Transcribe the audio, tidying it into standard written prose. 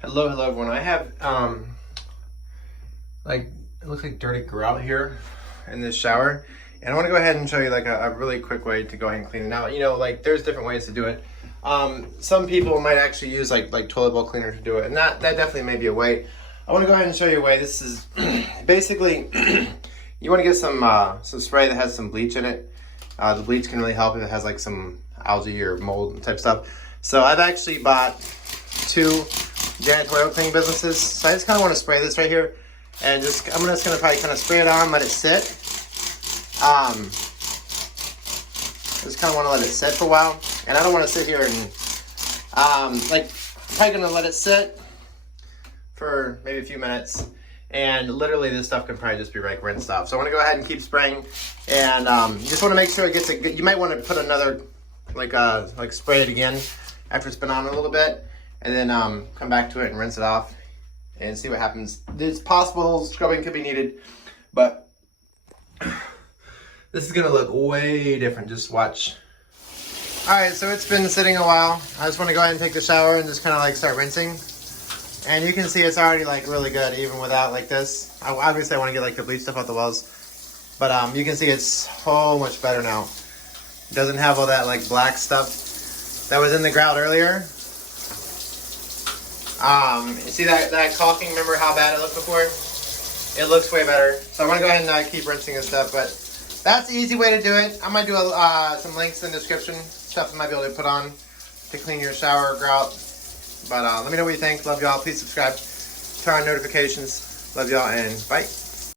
Hello everyone. I have like it looks like dirty grout here in this shower, and I want to go ahead and show you like a really quick way to go ahead and clean it out. You know, like there's different ways to do it. Some people might actually use like toilet bowl cleaner to do it, and that definitely may be a way. I want to go ahead and show you a way. This is basically you want to get some spray that has some bleach in it. The bleach can really help if it has like some algae or mold type stuff. So I've actually bought 2 janitorial cleaning businesses. So I just kind of want to spray this right here, and I'm just gonna probably kind of spray it on, let it sit. Just kind of want to let it sit for a while, and I don't want to sit here and like I'm probably gonna let it sit for maybe a few minutes, and literally this stuff can probably just be like rinsed off. So I want to go ahead and keep spraying, and you just want to make sure it gets a good. You might want to put another like spray it again after it's been on a little bit, and then come back to it and rinse it off and see what happens. It's possible scrubbing could be needed, but this is gonna look way different. Just watch. All right, so it's been sitting a while. I just want to go ahead and take the shower and just kind of like start rinsing, and you can see it's already like really good even without like this. Obviously I want to get like the bleach stuff out the wells, but you can see it's so much better now. It doesn't have all that like black stuff that was in the grout earlier. You see that caulking, remember how bad it looked before? It looks way better. So I'm gonna go ahead and keep rinsing and stuff, but that's the easy way to do it. I might do some links in the description, stuff I might be able to put on to clean your shower or grout. But let me know what you think. Love y'all. Please subscribe, turn on notifications. Love y'all, and bye.